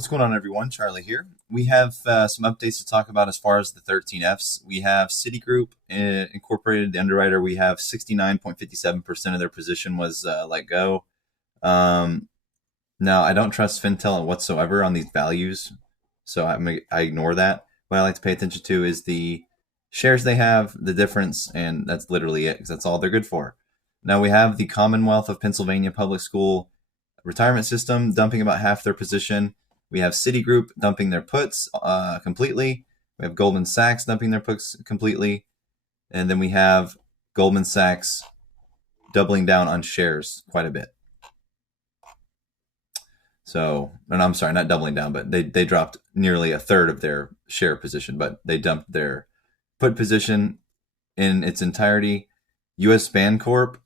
What's going on, everyone? Charlie here. We have some updates to talk about as far as the 13Fs. We have Citigroup Incorporated, the underwriter. We have 69.57% of their position was let go. Now, I don't trust FinTel whatsoever on these values, so I ignore that. What I like to pay attention to is the shares they have, the difference, and that's literally it, because that's all they're good for. Now, we have the Commonwealth of Pennsylvania Public School Retirement System dumping about half their position. We have Citigroup dumping their puts completely. We have Goldman Sachs dumping their puts completely. And then we have Goldman Sachs doubling down on shares quite a bit. So, and I'm sorry, not doubling down, but they dropped nearly a third of their share position, but they dumped their put position in its entirety. US Bancorp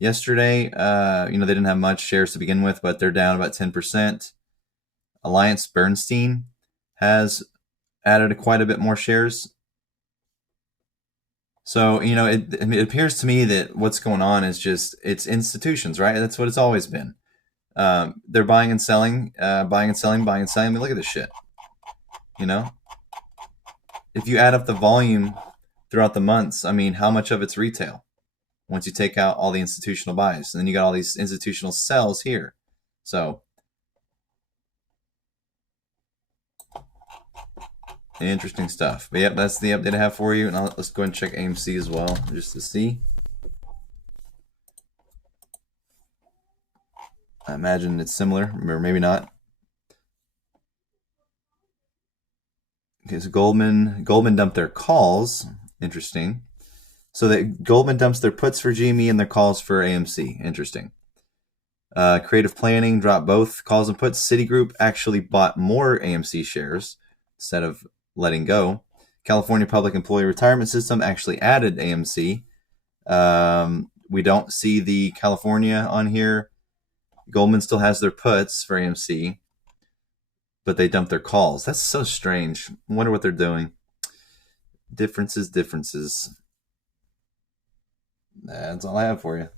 yesterday, they didn't have much shares to begin with, but they're down about 10%. Alliance Bernstein has added quite a bit more shares. So, it appears to me that what's going on is it's institutions, right? That's what it's always been. They're buying and selling, buying and selling, buying and selling. I mean, look at this shit. If you add up the volume throughout the months, I mean, how much of it's retail once you take out all the institutional buys? And then you got all these institutional sells here. So, interesting stuff. But yep, that's the update I have for you. And let's go ahead and check AMC as well, just to see. I imagine it's similar, or maybe not. Okay, so Goldman dumped their calls. Interesting. So that Goldman dumps their puts for GME and their calls for AMC. Interesting. Creative Planning dropped both calls and puts. Citigroup actually bought more AMC shares instead of letting go. California Public Employee Retirement System actually added AMC. We don't see the California on here. Goldman still has their puts for AMC, but they dumped their calls. That's so strange. I wonder what they're doing. Differences. That's all I have for you.